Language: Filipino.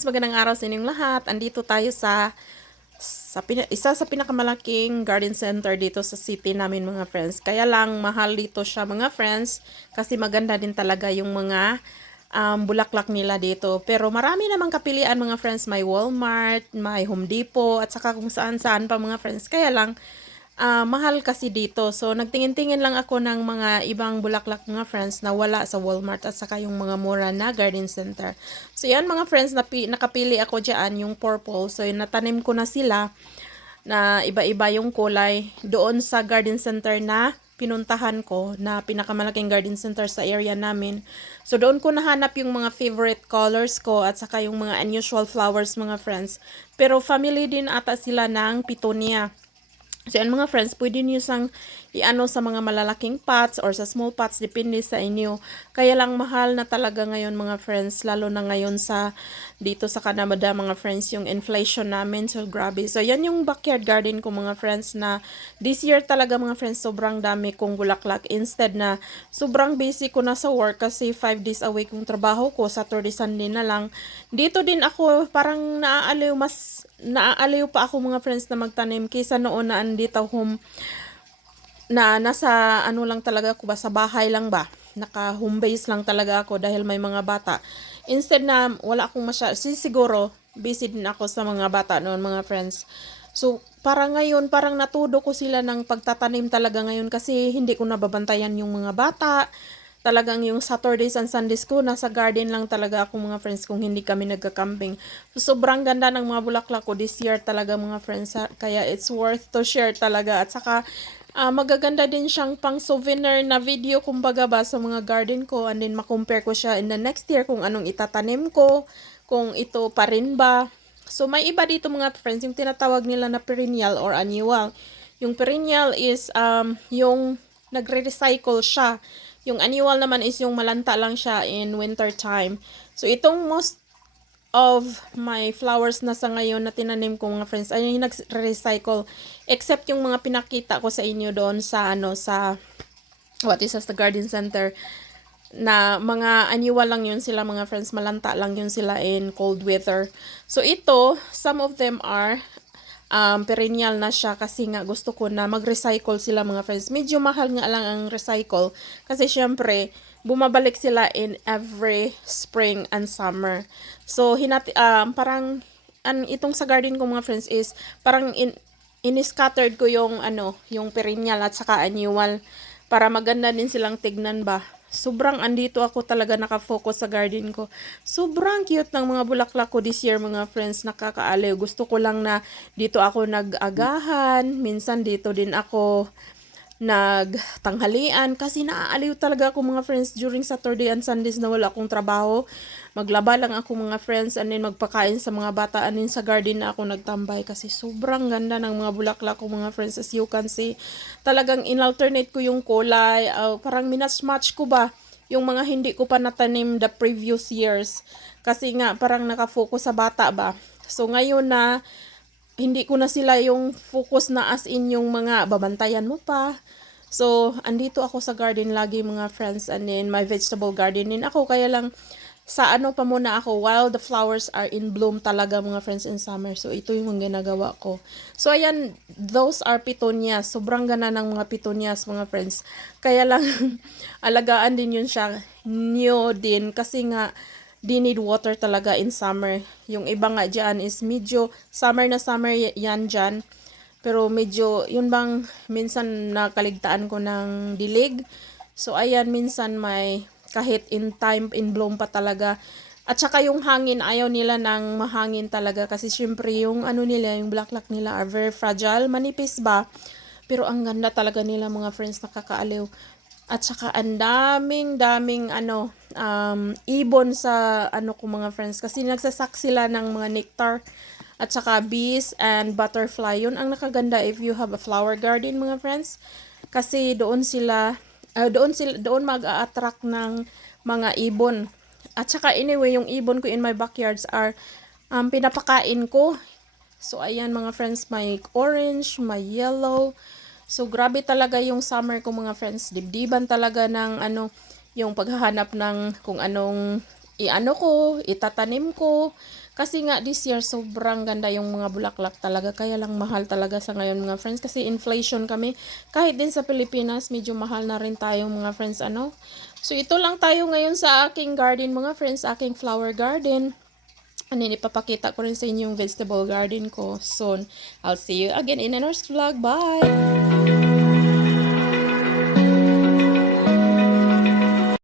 friends, magandang araw sa inyong lahat. Andito tayo isa sa pinakamalaking garden center dito sa city namin mga friends. Kaya lang mahal dito siya mga friends kasi maganda din talaga yung mga bulaklak nila dito. Pero marami namang kapilian mga friends. May Walmart, may Home Depot at saka kung saan saan pa mga friends. Kaya lang mahal kasi dito. So, nagtingin-tingin lang ako ng mga ibang bulaklak mga friends na wala sa Walmart at saka yung mga mura na garden center. So, yan mga friends, nakapili ako dyan, yung purple. So, natanim ko na sila na iba-iba yung kulay doon sa garden center na pinuntahan ko na pinakamalaking garden center sa area namin. So, doon ko nahanap yung mga favorite colors ko at saka yung mga unusual flowers mga friends. Pero family din ata sila ng petunia. So, yan mga friends, pwede nyo sang iano sa mga malalaking pots or sa small pots, depende sa inyo. Kaya lang mahal na talaga ngayon mga friends, lalo na ngayon dito sa Canada mga friends, yung inflation namin, so grabe. So, yan yung backyard garden ko mga friends na this year talaga mga friends, sobrang dami kong bulaklak. Instead na sobrang busy ko na sa work kasi 5 days a week yung trabaho ko, Saturday, Sunday na lang. Dito din ako parang naaaliw pa ako mga friends na magtanim kaysa noon na andito home na nasa ano lang talaga ako ba, sa bahay lang ba, naka home base lang talaga ako dahil may mga bata. Instead na wala akong siguro busy din ako sa mga bata noon mga friends. So parang ngayon parang natudo ko sila ng pagtatanim talaga ngayon kasi hindi ko nababantayan yung mga bata. Talagang yung Saturdays and Sundays ko, nasa garden lang talaga ako mga friends kung hindi kami nagka-camping. So, sobrang ganda ng mga bulaklak ko this year talaga mga friends. Kaya it's worth to share talaga. At saka, magaganda din siyang pang souvenir na video kumbaga ba sa mga garden ko. And then, makompare ko siya in the next year kung anong itatanim ko. Kung ito pa rin ba. So, may iba dito mga friends, yung tinatawag nila na perennial or annual. Yung perennial is yung nagre-recycle siya. Yung annual naman is yung malanta lang siya in winter time. So, itong most of my flowers na sa ngayon na tinanim ko mga friends ay yung nag-recycle. Except yung mga pinakita ko sa inyo doon sa the garden center na mga annual lang yun sila mga friends, malanta lang yun sila in cold weather. So, some of them are perennial na siya kasi nga gusto ko na mag-recycle sila mga friends. Medyo mahal nga lang ang recycle kasi syempre bumabalik sila in every spring and summer. So parang itong sa garden ko mga friends is parang in-scattered ko yung perennial at saka annual para maganda din silang tignan ba. Sobrang andito ako talaga nakafocus sa garden ko. Sobrang cute ng mga bulaklak ko this year mga friends, nakakaaliw. Gusto ko lang na dito ako nag-agahan, minsan dito din ako nagtanghalian kasi naaaliw talaga ako mga friends during Saturday and Sundays na wala akong trabaho. Maglaba lang ako mga friends and then magpakain sa mga bata and then sa garden na ako nagtambay kasi sobrang ganda ng mga bulaklak ko mga friends, as you can see. Talagang in-alternate ko yung kulay, parang minatch-match ko ba yung mga hindi ko pa natanim the previous years kasi nga parang nakafocus sa bata ba. So ngayon na hindi ko na sila yung focus na as in yung mga babantayan mo pa. So, andito ako sa garden lagi mga friends and then my vegetable garden din ako. Kaya lang sa pa muna ako while the flowers are in bloom talaga mga friends in summer. So, ito yung ginagawa ko. So, ayan, those are petunias. Sobrang ganda ng mga petunias mga friends. Kaya lang, alagaan din yun siya. New din kasi nga, di need water talaga in summer. Yung iba nga dyan is medyo summer na summer yan dyan. Pero medyo, yun bang minsan nakaligtaan ko ng dilig. So ayan, minsan may kahit in time, in bloom pa talaga. At saka yung hangin, ayaw nila ng mahangin talaga. Kasi syempre yung yung bulaklak nila are very fragile. Manipis ba? Pero ang ganda talaga nila mga friends, nakakaaliw. At saka ang daming ibon sa ko mga friends kasi nagsasak sila ng mga nectar at saka bees and butterfly. Yun ang nakaganda if you have a flower garden mga friends kasi doon mag-a-attract ng mga ibon. At saka anyway, yung ibon ko in my backyards are pinapakain ko. So ayan mga friends, may orange, may yellow. So, grabe talaga yung summer ko mga friends. Dibdiban talaga ng yung paghahanap ng kung anong itatanim ko. Kasi nga this year sobrang ganda yung mga bulaklak talaga. Kaya lang mahal talaga sa ngayon mga friends. Kasi inflation kami. Kahit din sa Pilipinas, medyo mahal na rin tayo mga friends. Ano? So ito lang tayo ngayon sa aking garden mga friends. Aking flower garden. Ano, ipapakita ko rin sa inyo yung vegetable garden ko soon. I'll see you again in the next vlog. Bye!